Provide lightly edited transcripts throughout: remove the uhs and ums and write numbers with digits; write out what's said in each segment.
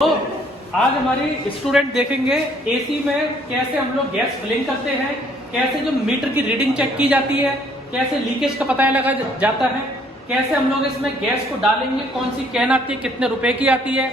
तो आज हमारे स्टूडेंट देखेंगे एसी में कैसे हम लोग गैस फिलिंग करते हैं, कैसे जो मीटर की रीडिंग चेक की जाती है, कैसे लीकेज का पता लगा जाता है, कैसे हम लोग इसमें गैस को डालेंगे, कौन सी कैन आती है, कितने रुपए की आती है,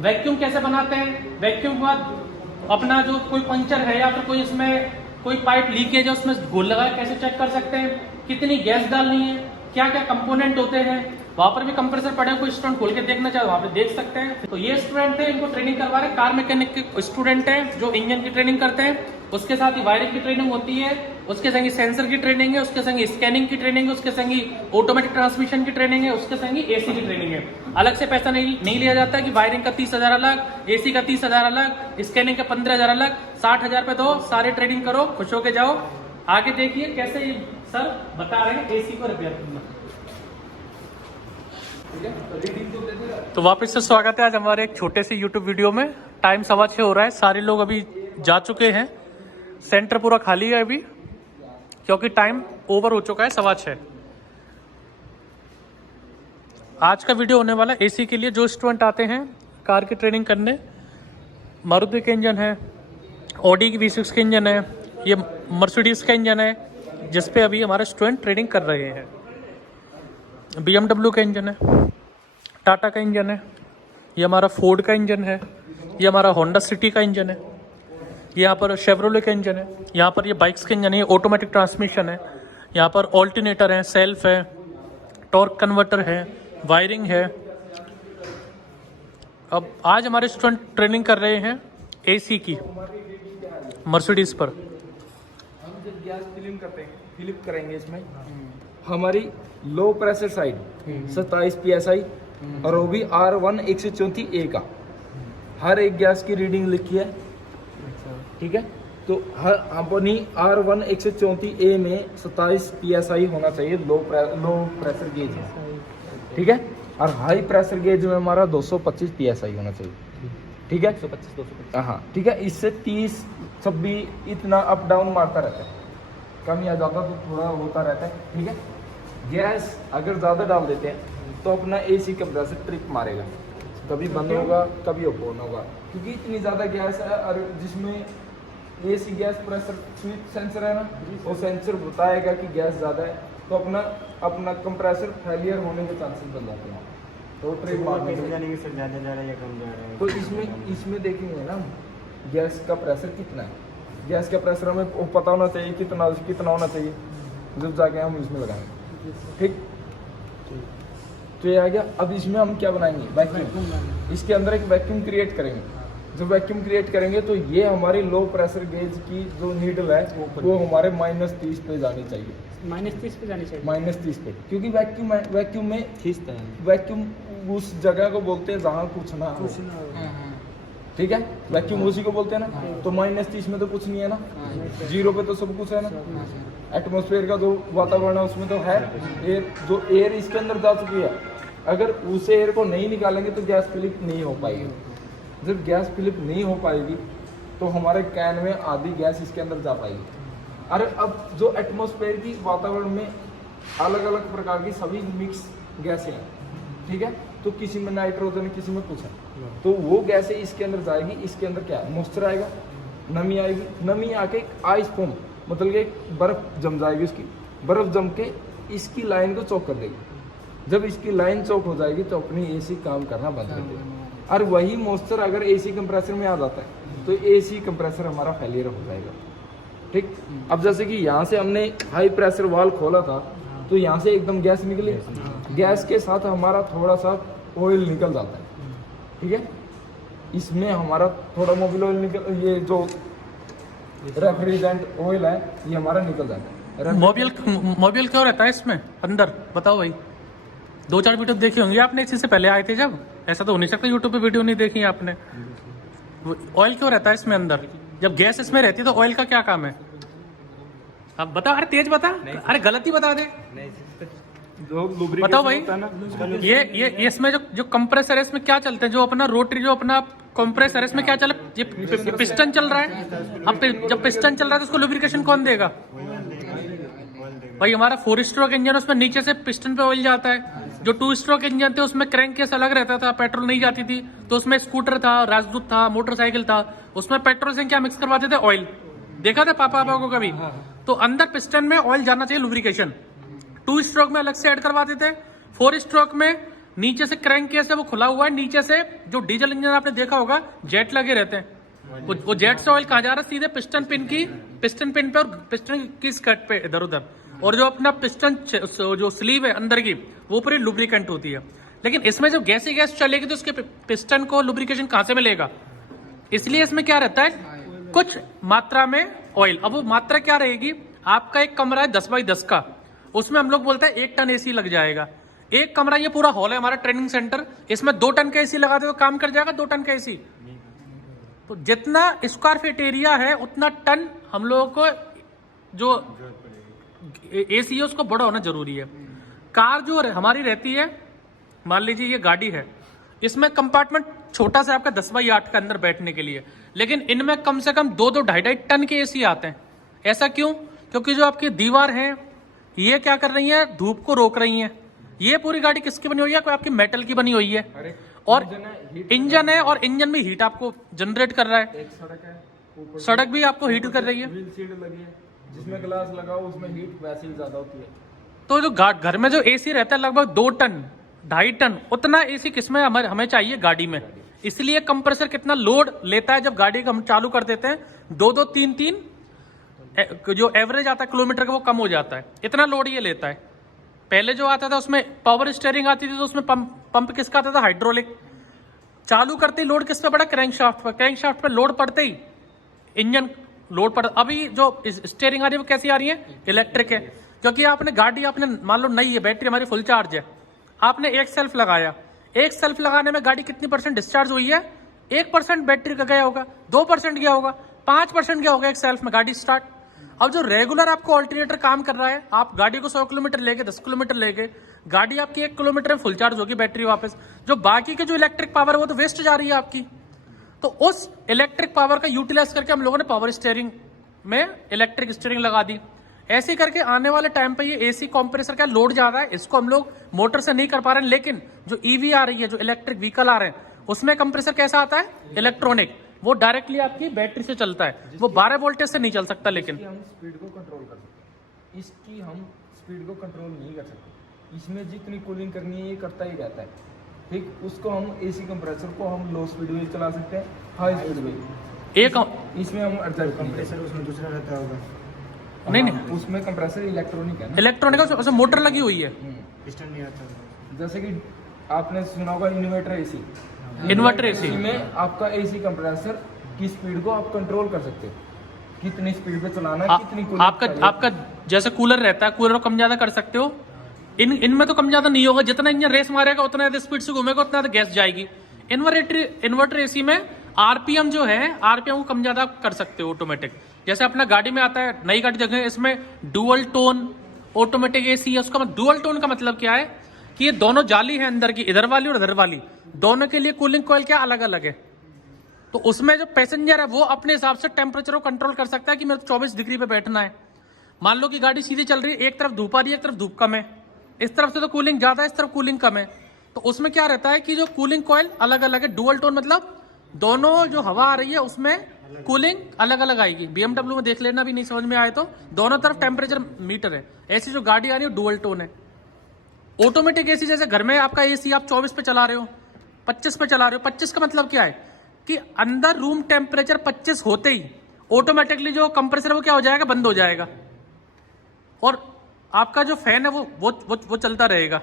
वैक्यूम कैसे बनाते हैं, वैक्यूम के बाद अपना जो कोई पंचर है या फिर कोई इसमें कोई पाइप लीकेज है उसमें गोल लगा कैसे चेक कर सकते हैं, कितनी गैस डालनी है, क्या क्या कंपोनेंट होते हैं। वहां पर भी कंप्रेसर पड़े, कोई स्टूडेंट खोल के देखना चाहे वहां पे देख सकते हैं। तो ये स्टूडेंट है, इनको ट्रेनिंग करवा रहे हैं, कार मैकेनिक के स्टूडेंट हैं जो इंजन की ट्रेनिंग करते हैं। उसके साथ ही वायरिंग की ट्रेनिंग होती है, उसके संग ही सेंसर की ट्रेनिंग है, उसके संग ही स्कैनिंग की ट्रेनिंग है, उसके संग ही ऑटोमेटिक ट्रांसमिशन की ट्रेनिंग है, उसके संग ही एसी की ट्रेनिंग है। अलग से पैसा नहीं लिया जाता कि वायरिंग का 30,000 अलग, एसी का 30,000 अलग, स्कैनिंग का 15,000 अलग, 60,000 पे दो, सारे ट्रेनिंग करो, खुश होके जाओ। आगे देखिए कैसे ये सर बता रहे हैं एसी को रिपेयर करना। तो वापस से स्वागत है आज हमारे एक छोटे से YouTube वीडियो में। टाइम 6:15 हो रहा है, सारे लोग अभी जा चुके हैं, सेंटर पूरा खाली है अभी क्योंकि टाइम ओवर हो चुका है 6:15। आज का वीडियो होने वाला एसी के लिए जो स्टूडेंट आते हैं कार की ट्रेनिंग करने। मारुति के इंजन है, ऑडी की V6 के इंजन है, ये मर्सिडीज का इंजन है जिसपे अभी हमारे स्टूडेंट ट्रेनिंग कर रहे हैं। BMW का इंजन है, टाटा का इंजन है, ये हमारा फोर्ड का इंजन है, ये हमारा होंडा सिटी का इंजन है, यहाँ पर शेवरोले का इंजन है, यहाँ पर ये बाइक्स का इंजन है, ऑटोमेटिक ट्रांसमिशन है, यहाँ पर ऑल्टरनेटर है, सेल्फ है, टॉर्क कन्वर्टर है, वायरिंग है। अब आज हमारे स्टूडेंट ट्रेनिंग कर रहे हैं एसी की मर्सिडीज पर। हम जब गैस फिलिप करेंगे इसमें हमारी लो प्रेशर साइड 27 PSI और वो भी R1 134A का हर एक गैस की रीडिंग लिखी है, ठीक है। तो हर अपनी R1 134A में 27 PSI होना चाहिए, लो प्रेशर गेज है, ठीक है। और हाई प्रेशर गेज में हमारा 225 PSI होना चाहिए, ठीक है। 125 हाँ, ठीक है। इससे 30 26 इतना अप डाउन मारता रहता है, कम या ज़्यादा तो थोड़ा होता रहता है, ठीक है। गैस अगर ज़्यादा डाल देते हैं तो अपना एसी कंप्रेसर ट्रिप मारेगा, कभी बंद होगा कभी ओपन होगा, क्योंकि इतनी ज़्यादा गैस है। और जिसमें AC gas pressure switch sensor है ना, वो सेंसर बताएगा कि गैस ज़्यादा है, तो अपना कंप्रेसर फेलियर होने के चांसेस बन जाते हैं। तो ट्रिप मारने के तो इसमें देखेंगे ना गैस का प्रेशर कितना है, गैस का प्रेशर हमें पता होना चाहिए कितना होना चाहिए, जब जाके हम इसमें लगाएंगे, ठीक। तो ये आ गया। अब इसमें हम क्या बनाएंगे, वैक्यूम। इसके अंदर एक वैक्यूम क्रिएट करेंगे। जब वैक्यूम क्रिएट करेंगे तो ये हमारी लो प्रेशर गेज की जो नीडल है वो हमारे -30 पे जानी चाहिए, -30 पे जानी चाहिए, -30 पे, क्योंकि वैक्यूम में खींचता है। वैक्यूम उस जगह को बोलते हैं जहाँ कुछ ना हो, ठीक है। वैक्यूम उसी को बोलते हैं ना। तो -30 में तो कुछ नहीं है ना, 0 पे तो सब कुछ है ना। एटमॉस्फेयर का जो वातावरण है उसमें तो है एयर, जो एयर इसके अंदर जा चुकी है, अगर उस एयर को नहीं निकालेंगे तो गैस फिलिप नहीं हो पाएगी। जब गैस फिलिप नहीं हो पाएगी तो हमारे कैन में आधी गैस इसके अंदर जा पाएगी। अरे अब जो एटमॉस्फेयर की वातावरण में अलग अलग प्रकार की सभी मिक्स गैसें हैं, ठीक है। तो किसी में नाइट्रोजन, किसी में कुछ है, तो वो गैसें इसके अंदर जाएगी। इसके अंदर क्या है, मॉइस्चर आएगा, नमी आएगी, नमी आके आइस फॉर्म मतलब कि बर्फ जम जाएगी, उसकी बर्फ जम के इसकी लाइन को चौक कर देगी। जब इसकी लाइन चौक हो जाएगी तो अपनी एसी काम करना बंद कर देगी। और वही मॉइस्चर अगर एसी कंप्रेसर में आ जाता है तो एसी कंप्रेसर हमारा फेलियर हो जाएगा, ठीक। अब जैसे कि यहाँ से हमने हाई प्रेशर वाल्व खोला था तो यहाँ से एकदम गैस निकली, गैस के साथ हमारा थोड़ा सा ऑयल निकल जाता है, ठीक है। इसमें हमारा थोड़ा मोबिल ऑयल निकल, ये जो रेफ्रिजरेंट ऑयल है ये हमारा निकल जाता है। मोबिल क्यों रहता है इसमें अंदर, बताओ भाई। 2-4 वीडियो देखी होंगी आपने इसी से पहले आए थे जब, ऐसा तो हो नहीं सकता यूट्यूब पे वीडियो नहीं देखी आपने। ऑयल क्यों रहता है इसमें अंदर, जब गैस इसमें रहती है तो ऑयल का क्या काम है, अब बता। अरे तेज बता, अरे गलती बता दे, बताओ भाई। ये इसमें जो कंप्रेसर है इसमें क्या चलते हैं, जो अपना रोटरी जो अपना कंप्रेसर है इसमें क्या चल, ये पिस्टन चल रहा है। अब जब पिस्टन चल रहा है तो उसको लुब्रिकेशन कौन देगा भाई, हमारा 4 स्ट्रोक इंजन, उसमें नीचे से पिस्टन पे ऑयल जाता है, जो 2 स्ट्रोक इंजन थे उसमें क्रैंक केस अलग रहता था, पेट्रोल नहीं जाती थी, तो उसमें स्कूटर था, राजदूत था, मोटरसाइकिल था, उसमें पेट्रोल से क्या मिक्स करवाते थे, ऑयल। देखा था पापा को कभी? तो अंदर पिस्टन में ऑयल जाना चाहिए, लुब्रिकेशन। 2 स्ट्रोक में अलग से ऐड करवाते थे। 4 स्ट्रोक में नीचे से क्रैंक केस है वो खुला हुआ है, नीचे से जो डीजल इंजन आपने देखा होगा जेट लगे रहते हैं, वो जेट से ऑयल कहाँ जा रहा है, सीधे पिस्टन पिन पे और पिस्टन की स्कर्ट पे इधर उधर, और जो अपना पिस्टन जो स्लीव है अंदर की वो पूरी लुब्रिकेंट होती है। लेकिन इसमें जब गैस ही गैस चलेगी तो उसके पिस्टन को लुब्रिकेशन कहाँ से मिलेगा? इसलिए इसमें क्या रहता है, कुछ मात्रा में ऑयल। अब वो मात्रा क्या रहेगी, आपका एक कमरा है 10 बाई 10 का, उसमें हम लोग बोलते हैं 1 टन एसी लग जाएगा। एक कमरा, ये पूरा हॉल है हमारा ट्रेनिंग सेंटर, इसमें 2 टन का एसी लगा दे तो काम कर जाएगा 2 टन का एसी। तो जितना स्क्वायर फीट एरिया है उतना टन हम लोगों को जो एसी है उसको बड़ा होना जरूरी है। कार जो हमारी रहती है, मान लीजिए ये गाड़ी है, इसमें कंपार्टमेंट छोटा सा आपका 10 बाई 8 का अंदर बैठने के लिए, लेकिन इनमें कम से कम 2-2, 2.5 टन के एसी आते हैं। ऐसा क्यों? क्योंकि जो आपकी दीवार है ये क्या कर रही है, धूप को रोक रही है। ये पूरी गाड़ी किसकी बनी हुई है, कोई आपकी मेटल की बनी हुई है, और इंजन है, और इंजन भी हीट आपको जनरेट कर रहा है। एक सड़क है, सड़क भी आपको हीट कर रही है, व्हील शीट लगी है, जिसमें ग्लास लगा हो उसमें हीट वैसे ही ज्यादा होती है। तो जो घर में जो एसी रहता है लगभग 2 टन 2.5 टन, उतना एसी किसमें हमें चाहिए, गाड़ी में। इसलिए कंप्रेसर कितना लोड लेता है जब गाड़ी को हम चालू कर देते हैं, 2-2, 3-3 जो एवरेज आता है किलोमीटर का वो कम हो जाता है, इतना लोड ये लेता है। पहले जो आता था उसमें पावर स्टीयरिंग आती थी, तो उसमें पंप किसका आता था, हाइड्रोलिक। चालू करते ही लोड किस पे पड़ा, क्रैंकशाफ्ट पर। क्रैंकशाफ्ट पे लोड पड़ते ही इंजन लोड पड़। अभी जो स्टीयरिंग आ रही है वो कैसी आ रही है, इलेक्ट्रिक है। क्योंकि आपने गाड़ी, आपने मान लो नई है, बैटरी हमारी फुल चार्ज है, आपने एक सेल्फ लगाया, एक सेल्फ लगाने में गाड़ी कितनी % डिस्चार्ज हुई है, 1% बैटरी का गया होगा, 2% गया होगा, 5% गया होगा एक सेल्फ में, गाड़ी स्टार्ट। अब जो रेगुलर आपको ऑल्टरनेटर काम कर रहा है, आप गाड़ी को 100 किलोमीटर लेके 10 किलोमीटर लेके, गाड़ी आपकी 1 किलोमीटर में फुल चार्ज होगी, बैटरी वापस, जो बाकी के जो इलेक्ट्रिक पावर है वो तो वेस्ट जा रही है आपकी। तो उस इलेक्ट्रिक पावर का यूटिलाइज करके हम लोगों ने पावर स्टीयरिंग में इलेक्ट्रिक स्टीयरिंग लगा दी। ऐसे करके आने वाले टाइम पे ये एसी कंप्रेसर का लोड ज्यादा है, इसको हम लोग मोटर से नहीं कर पा रहे हैं। लेकिन जो ईवी आ रही है, जो इलेक्ट्रिक व्हीकल आ रहे हैं, उसमें कंप्रेसर कैसा आता है, इलेक्ट्रॉनिक, वो डायरेक्टली आपकी बैटरी से चलता है, वो 12 वोल्टेज से नहीं चल सकता। लेकिन हम स्पीड को कंट्रोल कर सकते, इसकी हम स्पीड को कंट्रोल नहीं कर सकते। इसमें जितनी कूलिंग करनी है ये करता ही रहता है, ठीक। उसको हम एसी कंप्रेसर को हम लो स्पीड में चला सकते हैं, हाई स्पीड में एक इसमें हम एडजस्ट कंप्रेसर उसमें दूसरा रहता होगा, नहीं, उसमें कंप्रेसर इलेक्ट्रॉनिक है ना, इलेक्ट्रॉनिक है, उसमें मोटर लगी हुई है। पिस्टन नहीं आता। जैसे कि आपने सुना होगा इन्वर्टर एसी, इन्वर्टर एसी में आपका एसी कंप्रेसर की स्पीड को आप कंट्रोल कर सकते हो, कितनी स्पीड पे चलाना है, कितनी कूलिंग आपका जैसे कूलर रहता है, कूलर को कम ज्यादा कर सकते हो। इनमें तो कम ज्यादा नहीं होगा, जितना इंजन रेस मारेगा उतना ज्यादा स्पीड से घूमेगा, उतना ज्यादा गैस जाएगी। इन्वर्टर एसी में आरपीएम जो है, आरपीएम को कम ज्यादा कर सकते हो ऑटोमेटिक। जैसे अपना गाड़ी में आता है, नई गाड़ी देखें, इसमें डुअल टोन ऑटोमेटिक एसी है। उसका डुअल टोन का मतलब क्या है कि ये दोनों जाली है अंदर की, इधर वाली और इधर वाली, दोनों के लिए कूलिंग कॉइल क्या अलग अलग है। तो उसमें जो पैसेंजर है वो अपने हिसाब से टेम्परेचर को कंट्रोल कर सकता है कि मेरे 24 डिग्री पे बैठना है। मान लो कि गाड़ी सीधी चल रही है, एक तरफ धूप आ रही है, एक तरफ धूप कम है, इस तरफ से तो कूलिंग ज्यादा है, इस तरफ कूलिंग कम है। तो उसमें क्या रहता है कि जो कूलिंग कॉइल अलग अलग है। डुअल टोन मतलब दोनों जो हवा आ रही है उसमें कूलिंग अलग अलग आएगी। BMW में देख लेना, भी नहीं समझ में आए तो दोनों तरफ टेम्परेचर मीटर है। ऐसी जो गाड़ी आ रही है डुअल टोन है। ऑटोमेटिक एसी, जैसे घर में आपका एसी आप 24 पे चला रहे हो, 25 पे चला रहे हो, 25 का मतलब क्या है कि अंदर रूम टेम्परेचर 25 होते ही ऑटोमेटिकली जो कंप्रेसर वो क्या हो जाएगा, बंद हो जाएगा, और आपका जो फैन है वो चलता रहेगा।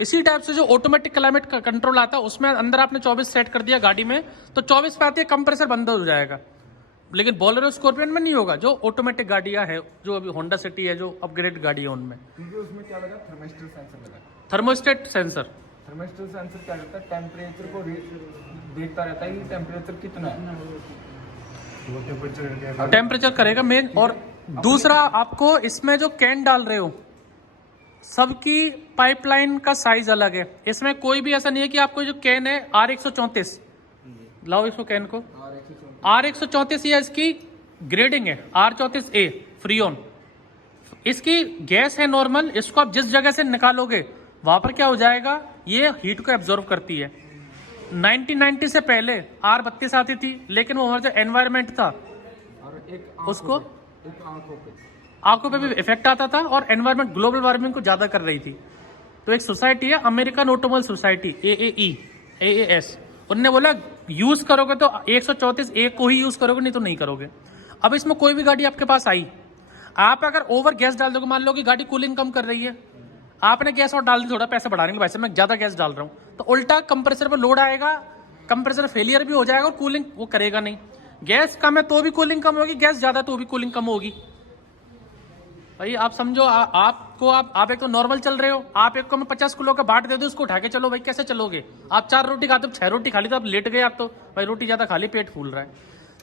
इसी टाइप से जो ऑटोमेटिक क्लाइमेट का कंट्रोल आता है, उसमें अंदर आपने 24 सेट कर दिया गाड़ी में, तो 24 पे आती है कंप्रेसर बंद हो जाएगा। लेकिन बोलेरो स्कॉर्पियन में नहीं होगा, जो ऑटोमेटिक गाड़ियां है, जो अभी होंडा सिटी है, जो अपग्रेड गाड़ी है उनमें। क्योंकि उसमें क्या लगा, थर्मिस्टर सेंसर लगा। थर्मोस्टेट सेंसर, थर्मिस्टर सेंसर क्या करता है, टेम्परेचर को देखता रहता है कि टेम्परेचर कितना है, टेम्परेचर करेगा मेन। और दूसरा, आपको इसमें जो कैन डाल रहे हो, सबकी पाइपलाइन का साइज अलग है। इसमें कोई भी ऐसा नहीं है कि आपको जो कैन है R134, लाओ इसको कैन को, R134 ये इसकी ग्रेडिंग है, R34A फ्रीओन। इसकी गैस है नॉर्मल, इसको आप जिस जगह से निकालोगे वहां पर क्या हो जाएगा, ये हीट को एब्जॉर्ब करती है। 1990 से पहले R32 आती थी, लेकिन वो हमारा जो एनवायरमेंट था और एक उसको एक आंखों पे भी इफेक्ट आता था, और एनवायरमेंट ग्लोबल वार्मिंग को ज्यादा कर रही थी। तो एक सोसाइटी है अमेरिकन ऑटोमोबाइल सोसाइटी, AAES, उनने बोला यूज करोगे तो 134A को ही यूज करोगे, नहीं तो नहीं करोगे। अब इसमें कोई भी गाड़ी आपके पास आई, आप अगर ओवर गैस डाल दोगे, मान लो कि गाड़ी कूलिंग कम कर रही है, आपने गैस और डाल दी, थोड़ा पैसे बढ़ाने के वैसे मैं ज्यादा गैस डाल रहा हूँ, तो उल्टा कंप्रेसर पर लोड आएगा, कंप्रेसर फेलियर भी हो जाएगा और कूलिंग वो करेगा नहीं। गैस कम है तो भी कूलिंग कम होगी, गैस ज्यादा तो भी कूलिंग कम होगी। भाई आप समझो, आप एक तो नॉर्मल चल रहे हो, आप एक को मैं 50 किलो का बाट दे दो, उसको उठा के चलो, भाई कैसे चलोगे? आप 4 रोटी खाते हो, 6 रोटी खा ली तो आप लेट गए, आप तो भाई रोटी ज्यादा खा ली, पेट फूल रहा है।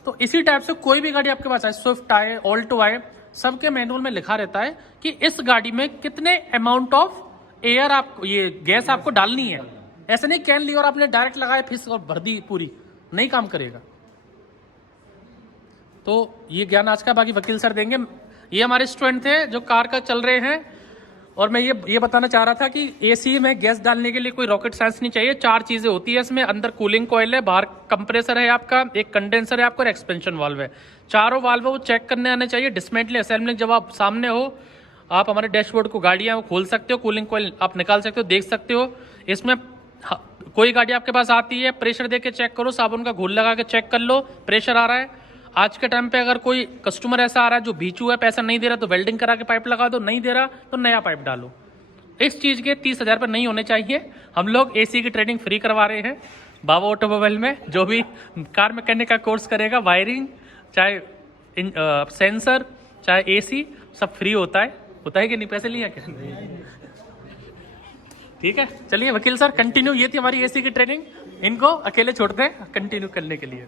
तो इसी टाइप से कोई भी गाड़ी आपके पास आए, स्विफ्ट आए, ऑल्टो आए, सबके मैनुअल में लिखा रहता है कि इस गाड़ी में कितने अमाउंट ऑफ एयर आपको, ये गैस आपको डालनी है। ऐसे नहीं कैन ली और आपने डायरेक्ट लगाया फिर और भर दी पूरी, नहीं काम करेगा। तो ये ज्ञान आज का बाकी वकील सर देंगे। ये हमारे स्टूडेंट थे जो कार का चल रहे हैं, और मैं ये बताना चाह रहा था कि एसी में गैस डालने के लिए कोई रॉकेट साइंस नहीं चाहिए। 4 चीजें होती है इसमें, अंदर कूलिंग कॉइल है, बाहर कंप्रेसर है आपका, एक कंडेंसर है आपका, और एक्सपेंशन वाल्व है। चारों वाल्व वो चेक करने आने चाहिए। डिसमेंटलिंग असेंबलिंग जब आप सामने हो, आप हमारे डैशबोर्ड को गाड़ियां वो खोल सकते हो, कूलिंग कॉइल आप निकाल सकते हो, देख सकते हो। इसमें कोई गाड़ी आपके पास आती है, प्रेशर दे के चेक करो, साबुन का घोल लगा के चेक कर लो प्रेशर आ रहा है। आज के टाइम पे अगर कोई कस्टमर ऐसा आ रहा है जो भीचू है, पैसा नहीं दे रहा, तो वेल्डिंग करा के पाइप लगा दो, नहीं दे रहा तो नया पाइप डालो। इस चीज के 30,000 पर नहीं होने चाहिए। हम लोग एसी की ट्रेनिंग फ्री करवा रहे हैं बाबा ऑटोमोबाइल में। जो भी कार मैकेनिक का कोर्स करेगा, वायरिंग चाहे सेंसर चाहे एसी, सब फ्री होता है कि नहीं? पैसे लिया क्या? ठीक है, चलिए वकील सर कंटिन्यू। ये थी हमारी एसी की ट्रेनिंग, इनको अकेले छोड़ते हैं कंटिन्यू करने के लिए।